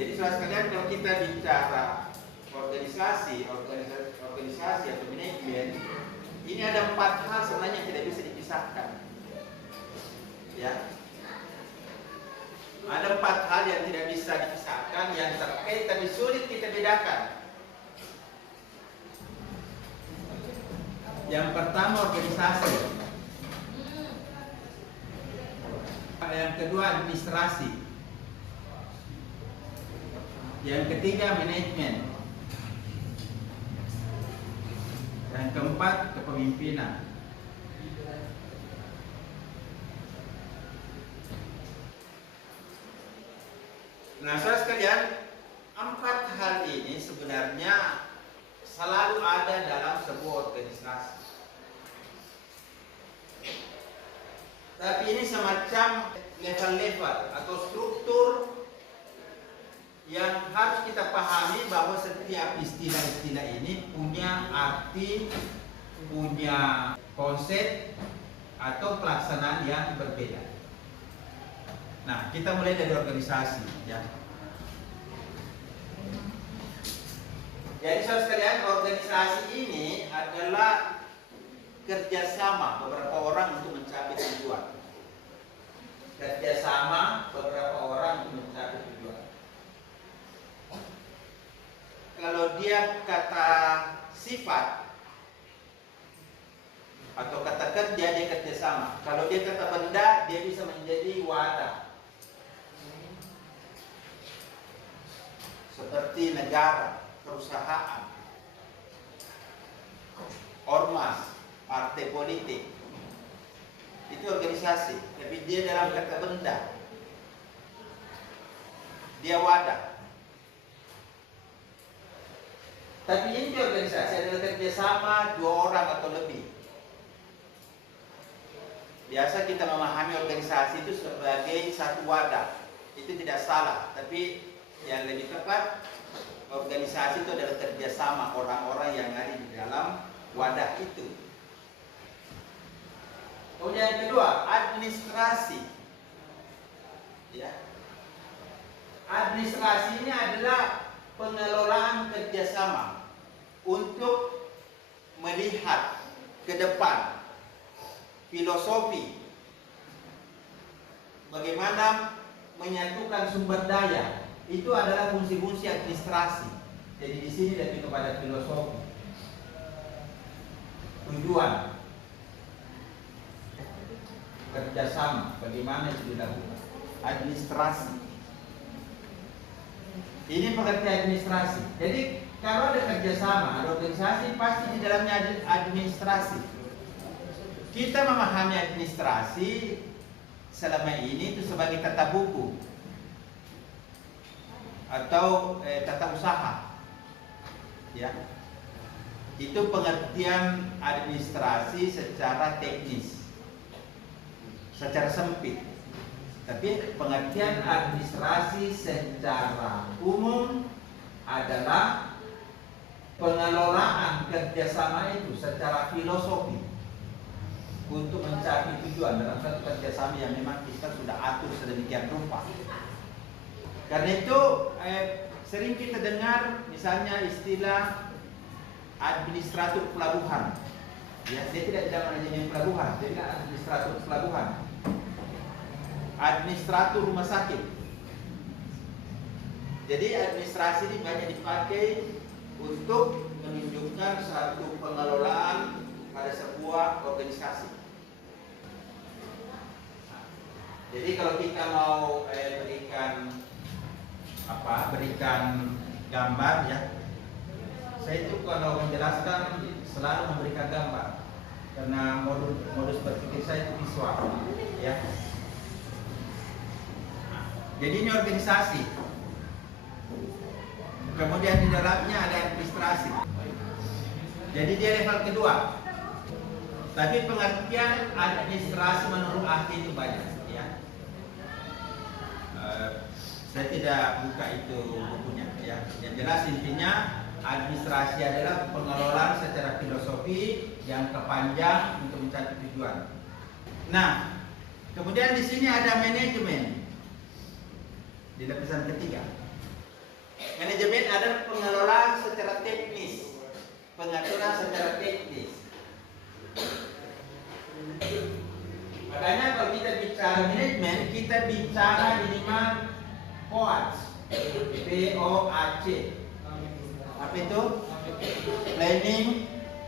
Jadi saudara sekalian, kalau kita bicara organisasi atau manajemen, ini ada 4 hal sebenarnya yang tidak bisa dipisahkan. Ya, ada 4 hal yang tidak bisa dipisahkan, yang terkait tapi sulit kita bedakan. Yang pertama organisasi, yang kedua administrasi, yang ketiga manajemen, yang keempat kepemimpinan. Nah, saudara sekalian, 4 hal ini sebenarnya selalu ada dalam sebuah organisasi. Tapi ini semacam level-level atau struktur yang harus kita pahami, bahwa setiap istilah-istilah ini punya arti, punya konsep atau pelaksanaan yang berbeda. Nah, kita mulai dari organisasi, ya. Jadi saudara sekalian, organisasi ini adalah kerjasama beberapa orang untuk mencapai tujuan. Kerjasama beberapa orang untuk mencapai tujuan. Kalau dia kata sifat atau kata kerja, dia kerjasama. Kalau dia kata benda, dia bisa menjadi wadah. Seperti negara, perusahaan, ormas, partai politik, itu organisasi. Tapi dia dalam kata benda, dia wadah. Tapi inti organisasi adalah kerjasama 2 orang atau lebih. Biasa kita memahami organisasi itu sebagai satu wadah. Itu tidak salah, tapi yang lebih tepat, organisasi itu adalah kerjasama orang-orang yang ada di dalam wadah itu. Kemudian yang kedua, administrasi. Ya. Administrasi ini adalah pengelolaan kerjasama untuk melihat ke depan filosofi bagaimana menyatukan sumber daya. Itu adalah fungsi-fungsi administrasi. Jadi di sini lebih kepada filosofi, tujuan, kerjasama, bagaimana itu dilakukan. Administrasi. Ini pengertian administrasi. Jadi kalau ada kerjasama, ada organisasi, pasti di dalamnya ada administrasi. Kita memahami administrasi selama ini itu sebagai tata buku atau tata usaha, ya. Itu pengertian administrasi secara teknis, secara sempit. Tapi pengertian administrasi secara umum adalah pengelolaan kerjasama itu secara filosofi untuk mencapai tujuan dalam satu kerjasama yang memang kita sudah atur sedemikian rupa. Karena itu sering kita dengar misalnya istilah administratur pelabuhan. Ya, dia tidak dalam manajemen pelabuhan, dia administratur pelabuhan, administratur rumah sakit. Jadi administrasi ini banyak dipakai untuk menunjukkan satu pengelolaan pada sebuah organisasi. Jadi kalau kita mau berikan gambar, ya, saya itu kalau menjelaskan selalu memberikan gambar karena modus berpikir saya itu visual, ya. Jadi ini organisasi. Kemudian di dalamnya ada administrasi. Jadi dia level kedua. Tapi pengertian administrasi menurut ahli itu banyak, ya. Saya tidak buka itu bukunya, ya. Yang jelas intinya administrasi adalah pengelolaan secara filosofi yang kepanjang untuk mencapai tujuan. Nah, kemudian di sini ada manajemen di lapisan ketiga. Manajemen adalah pengelolaan secara teknis, pengaturan secara teknis. Makanya kalau kita bicara manajemen, kita bicara minimal POAC, POAC. Apa itu? Planning,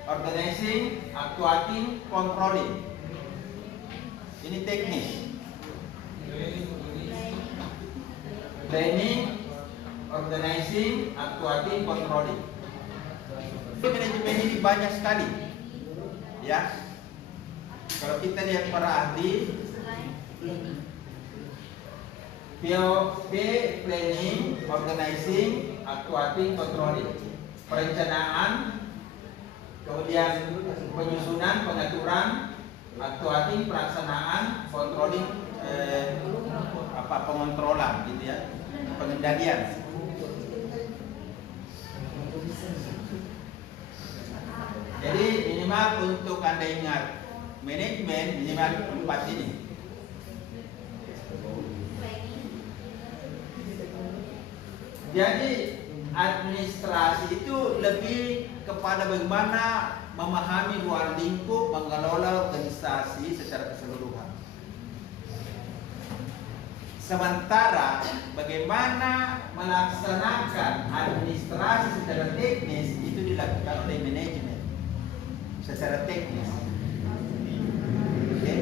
organizing, actuating, controlling. Ini teknis. Planning, organizing, actuating, controlling. Manajemen ini banyak sekali, ya. Kalau kita lihat para ahli, POP, planning, organizing, actuating, controlling. Perencanaan, kemudian penyusunan, pengaturan, actuating, pelaksanaan, controlling, pengontrolan, gitu ya, pengendalian. Jadi minimal untuk Anda ingat manajemen minimal 4 ini. Jadi administrasi itu lebih kepada bagaimana memahami luar lingkup mengelola organisasi secara keseluruhan. Sementara bagaimana melaksanakan administrasi secara teknis itu dilakukan oleh manajemen secara teknis. Oke.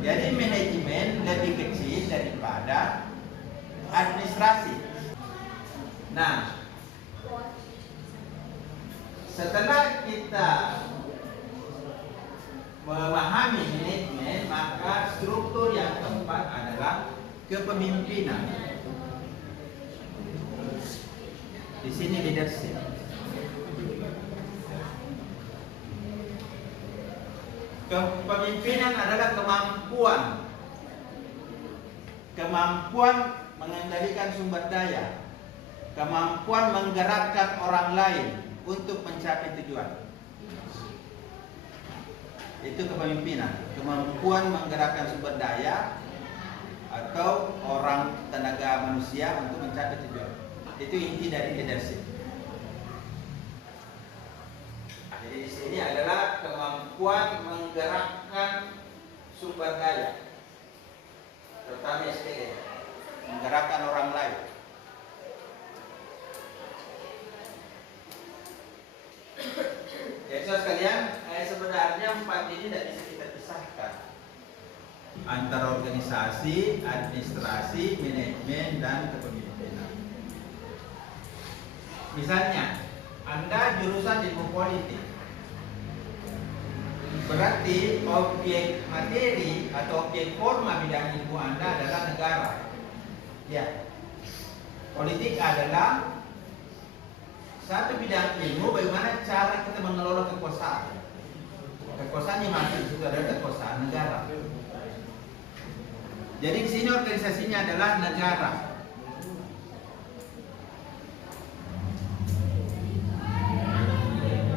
Jadi manajemen lebih kecil daripada administrasi. Nah, setelah kita memahami manajemen, maka struktur yang keempat adalah kepemimpinan. Di sini leadership. Kepemimpinan adalah kemampuan mengendalikan sumber daya, kemampuan menggerakkan orang lain untuk mencapai tujuan. Itu kepemimpinan, kemampuan menggerakkan sumber daya atau orang tenaga manusia untuk mencapai tujuan. Itu inti dari leadership. Jadi di sini adalah kemampuan menggerakkan sumber daya, terutama SDM, menggerakkan orang lain. Ya, saudara sekalian, sebenarnya 4 ini tidak bisa kita pisahkan antara organisasi, administrasi, manajemen, dan kepemimpinan. Misalnya, Anda jurusan ilmu politik, berarti objek materi atau objek forma bidang ilmu Anda adalah negara. Ya, politik adalah satu bidang ilmu bagaimana cara kita mengelola kekuasaan. Kekuasaan yang masuk itu adalah kekuasaan negara. Jadi di sini organisasinya adalah negara.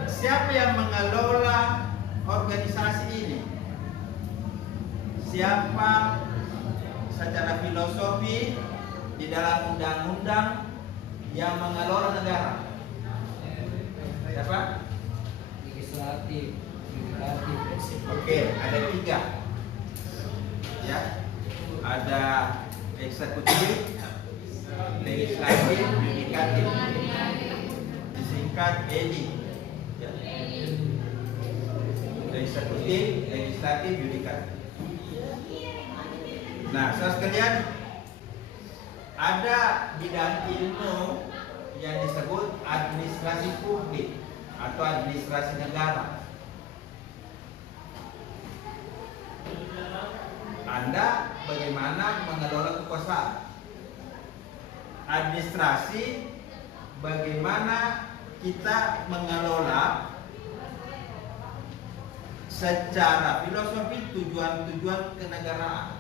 Siapa yang mengelola organisasi ini? Siapa secara filosofi di dalam undang-undang yang mengelola negara? Siapa? Legislatif, yudikatif, eksekutif. Oke, ada 3. Ya, ada eksekutif, legislatif, yudikatif. Disingkat ELI. Ya. Eksekutif, legislatif, yudikatif. Nah, saudara sekalian, ada bidang ilmu yang disebut administrasi publik atau administrasi negara. Anda bagaimana mengelola kekuasaan? Administrasi bagaimana kita mengelola secara filosofi tujuan-tujuan kenegaraan.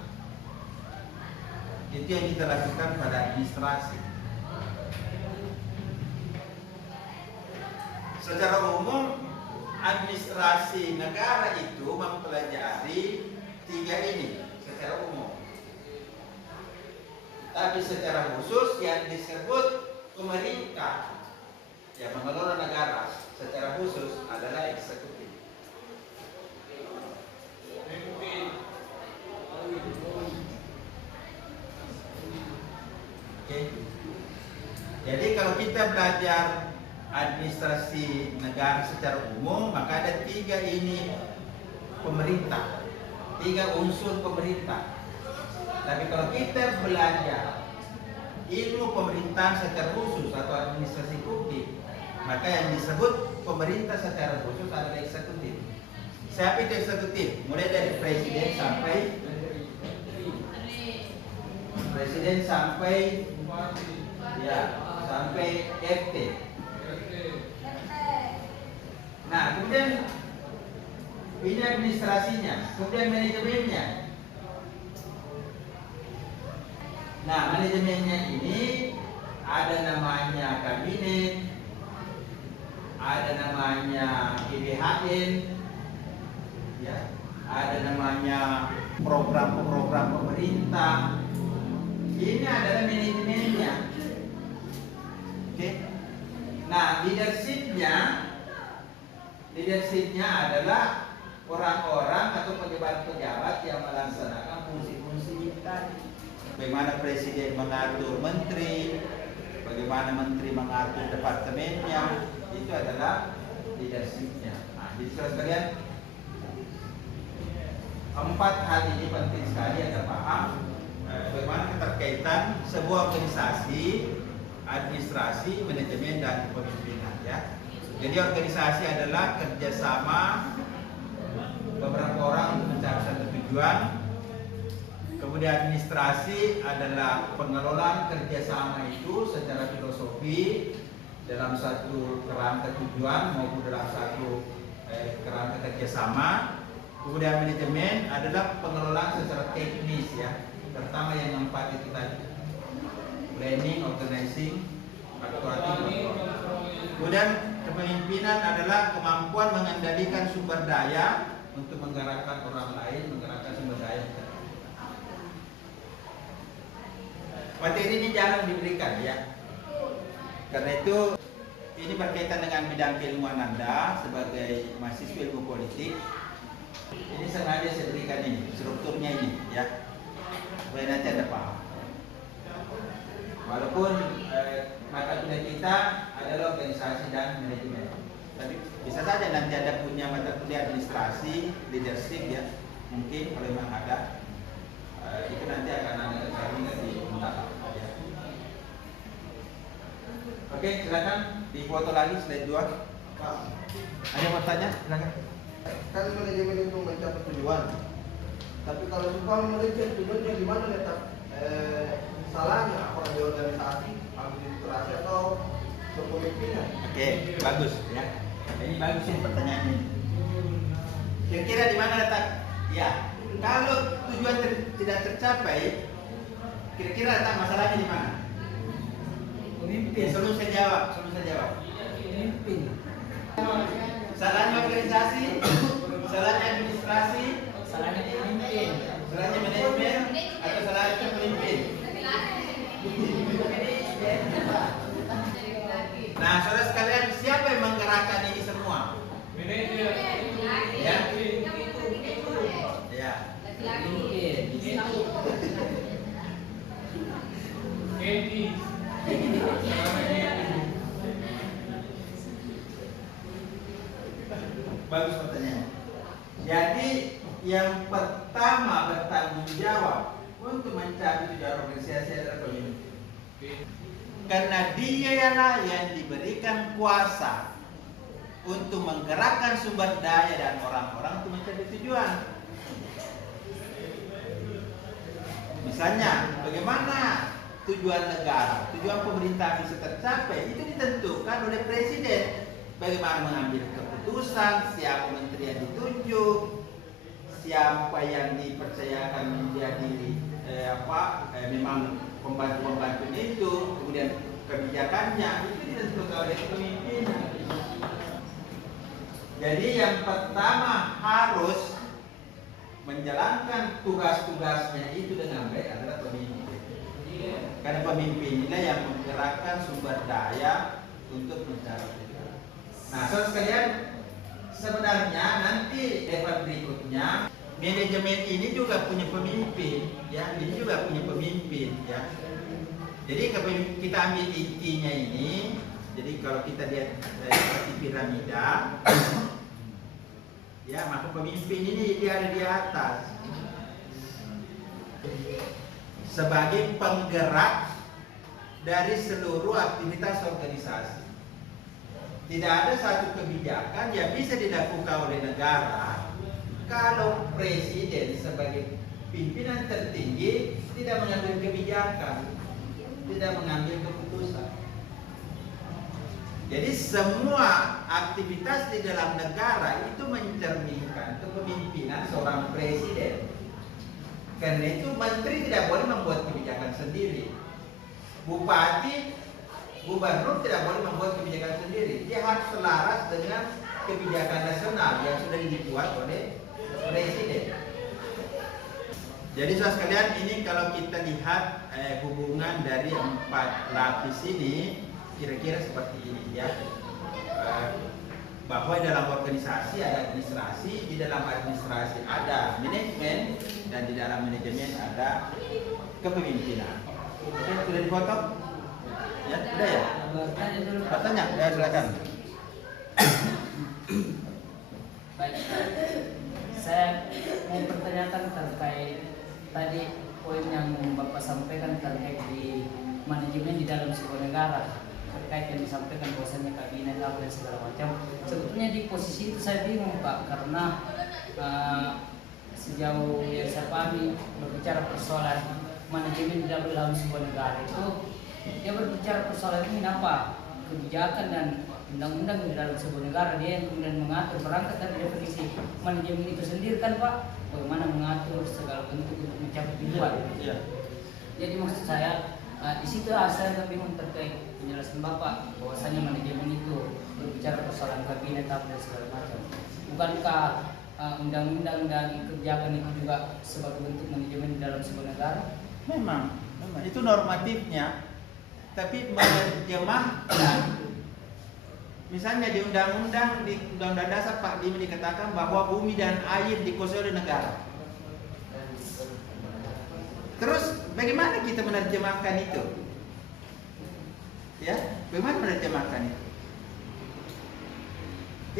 Itu yang kita lakukan pada administrasi. Secara umum, administrasi negara itu mempelajari 3 ini secara umum. Tapi secara khusus yang disebut pemerintah yang mengelola negara secara khusus adalah eksekutif. Oke. Jadi kalau kita belajar administrasi negara secara umum, maka ada 3 ini pemerintah, 3 unsur pemerintah. Tapi kalau kita belajar ilmu pemerintahan secara khusus atau administrasi publik, maka yang disebut pemerintah secara khusus adalah eksekutif. Siapa itu eksekutif? Mulai dari presiden sampai sampai RT. Nah, kemudian ini administrasinya, kemudian manajemennya. Nah, manajemennya ini ada namanya kabinet, ada namanya GBHN, ya, ada namanya program-program pemerintah. Ini adalah manajemennya. Oke. Nah, leadershipnya adalah orang-orang atau pejabat-pejabat yang melaksanakan fungsi-fungsi ini tadi. Bagaimana presiden mengatur menteri, bagaimana menteri mengatur departemennya, itu adalah leadershipnya. Nah, jadi sekalian, 4 hal ini penting sekali Anda paham. Bagaimana keterkaitan sebuah organisasi, administrasi, manajemen, dan kepemimpinan, ya. Jadi organisasi adalah kerjasama beberapa orang untuk mencapai satu tujuan. Kemudian administrasi adalah pengelolaan kerjasama itu secara filosofi dalam satu kerangka tujuan maupun dalam satu kerangka kerjasama. Kemudian manajemen adalah pengelolaan secara teknis, ya. Pertama yang 4 itu tadi, planning, organizing, actuating, control. Kemudian kepemimpinan adalah kemampuan mengendalikan sumber daya untuk menggerakkan orang lain, menggerakkan sumber daya. Materi ini jarang diberikan, ya. Karena itu ini berkaitan dengan bidang keilmuan Anda sebagai mahasiswa ilmu politik. Ini sengaja saya berikan ini, strukturnya ini, ya, supaya nanti Anda paham. Walaupun mata kuliah kita adalah organisasi dan manajemen, tapi bisa saja nanti Anda punya mata kuliah administrasi, leadership, ya, mungkin kalau memang ada. Itu nanti akan Anda ketahui di mendalam, ya. Oke, silakan difoto lagi slide 2. Pak, Ada yang mau tanya? Silakan. kan manajemen itu mencapai tujuan. Tapi kalau manajemen tujuannya gimana letak salahnya? Apakah di organisasi, administrasi, atau kepemimpinan? Oke, bagus, ya. Ini bagus ini pertanyaannya. Kira-kira di mana letak? Ya, kalau tujuan tidak tercapai, kira-kira letak masalahnya di mana? Pemimpin. Selalu saya jawab. Pemimpin. Salahnya organisasi, salahnya administrasi, Salahnya pemimpin. salahnya manajemen, atau salahnya pemimpin. Nah, saudara sekalian, siapa yang menggerakkan ini semua? Ya. Ya. Bagus pertanyaan. Jadi yang pertama bertanggung jawab untuk mencapai tujuan organisasi adalah pemimpin. Karena dialah yang diberikan kuasa untuk menggerakkan sumber daya dan orang-orang untuk mencapai tujuan. Misalnya, bagaimana tujuan negara, tujuan pemerintah bisa tercapai, itu ditentukan oleh presiden. Bagaimana mengambil keputusan, siapa menteri yang ditunjuk, siapa yang dipercayakan menjadi memang pembantu-pembantu itu, kemudian kebijakannya itu ditentukan oleh pemimpinan. Jadi yang pertama harus menjalankan tugas-tugasnya itu dengan baik adalah pemimpin. Karena pemimpin inilah yang menggerakkan sumber daya untuk mencapai itu. Nah, saudara sekalian, sebenarnya nanti level berikutnya manajemen ini juga punya pemimpin, ya. Ini juga punya pemimpin, ya. Jadi kita ambil intinya ini. Jadi kalau kita lihat seperti piramida, ya, maka pemimpin ini dia ada di atas sebagai penggerak dari seluruh aktivitas organisasi. Tidak ada satu kebijakan yang bisa dilakukan oleh negara kalau presiden sebagai pimpinan tertinggi tidak mengambil kebijakan, tidak mengambil keputusan. Jadi semua aktivitas di dalam negara itu mencerminkan kepemimpinan seorang presiden. Karena itu menteri tidak boleh membuat kebijakan sendiri. Bupati, gubernur tidak boleh membuat kebijakan sendiri. Dia harus selaras dengan kebijakan nasional yang sudah dibuat oleh presiden. Jadi saudara sekalian, ini kalau kita lihat hubungan dari 4 lapis ini kira-kira seperti ini, ya. Bahwa dalam organisasi ada administrasi, di dalam administrasi ada manajemen, dan di dalam manajemen ada kepemimpinan. Oke, sudah dipotong? Ya, sudah ya? Bertanya dulu. Bertanya, ya silakan. Baik, saya mau pertanyakan terkait tadi poin yang Bapak sampaikan terkait di manajemen di dalam sebuah negara, terkait yang disampaikan bahwasannya kabinet apa dan segala macam. Sebetulnya di posisi itu saya bingung, Pak, karena sejauh yang saya pahami berbicara persoalan manajemen di dalam sebuah negara itu, dia berbicara persoalan ini apa kebijakan dan undang-undang di dalam sebuah negara, dia yang kemudian mengatur berangkat dari definisi manajemen itu sendiri kan, Pak, bagaimana mengatur segala bentuk untuk mencapai tujuan. Iya. Jadi maksud saya di situ saya agak bingung terkait penjelasan Bapak bahwasanya manajemen itu berbicara persoalan kabinet apa dan segala macam. Bukankah undang-undang dan kebijakan itu juga sebagai bentuk manajemen di dalam sebuah negara? Memang itu normatifnya, tapi menerjemahkan. Misalnya di undang-undang dasar 45 dikatakan bahwa bumi dan air dikuasai oleh negara. Terus bagaimana kita menerjemahkan itu? Ya, bagaimana menerjemahkan itu?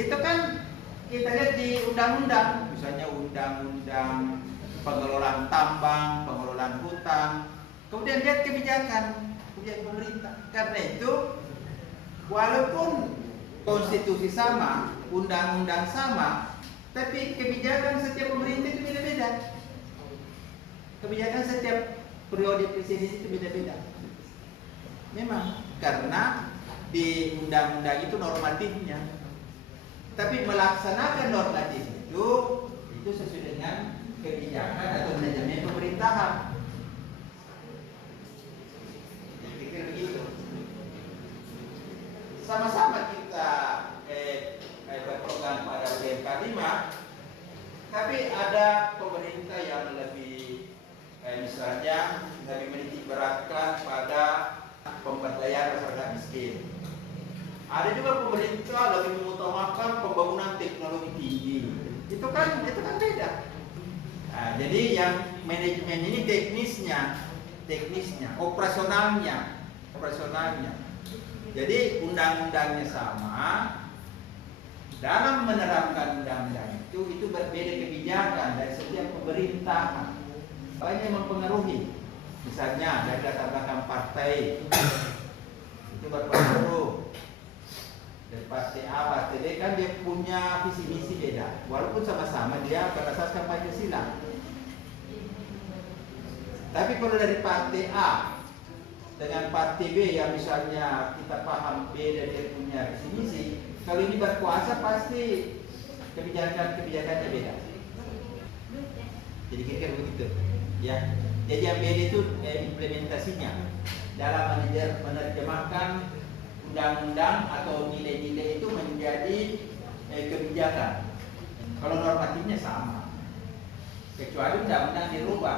Itu kan kita lihat di undang-undang, misalnya undang-undang pengelolaan tambang, pengelolaan hutan, kemudian lihat kebijakan pemerintah. Karena itu, walaupun konstitusi sama, undang-undang sama, tapi kebijakan setiap pemerintah itu beda-beda. Kebijakan setiap periode presiden itu beda-beda. Memang karena di undang-undang itu normatifnya, tapi melaksanakan normatif itu sesuai dengan kebijakan atau manajemen pemerintahan. Pikir begitu. Sama-sama kita berprogram pada UMK 5, tapi ada pemerintah yang lebih misalnya lebih menitik beratkan pada pemberdayaan masyarakat miskin. Ada juga pemerintah lebih mengutamakan pembangunan teknologi tinggi. Itu kan beda. Nah, jadi yang manajemen ini teknisnya, operasionalnya. Jadi undang-undangnya sama. Dalam menerapkan undang-undang itu berbeda kebijakan dari setiap pemerintahan. Banyak yang mempengaruhi. Misalnya dari latar belakang partai itu berpengaruh. Dari partai A, partai B kan dia punya visi misi beda. Walaupun sama-sama dia berasaskan Pancasila. Tapi kalau dari partai A dengan partai B yang misalnya kita paham beda, dia punya visi misi, kalau ini berkuasa pasti kebijakannya beda. Jadi kira-kira begitu, ya. Jadi yang beda itu implementasinya dalam menerjemahkan undang-undang atau nilai-nilai itu menjadi kebijakan. Kalau normatifnya sama, kecuali undang-undang dirubah.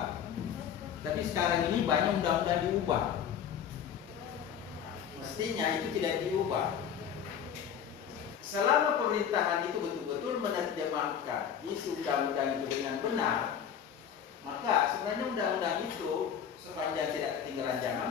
Tapi sekarang ini banyak undang-undang diubah. Mestinya itu tidak diubah. Selama pemerintahan itu betul-betul menerjemahkan isi undang-undang itu dengan benar, maka sebenarnya undang-undang itu sepanjang tidak ketinggalan zaman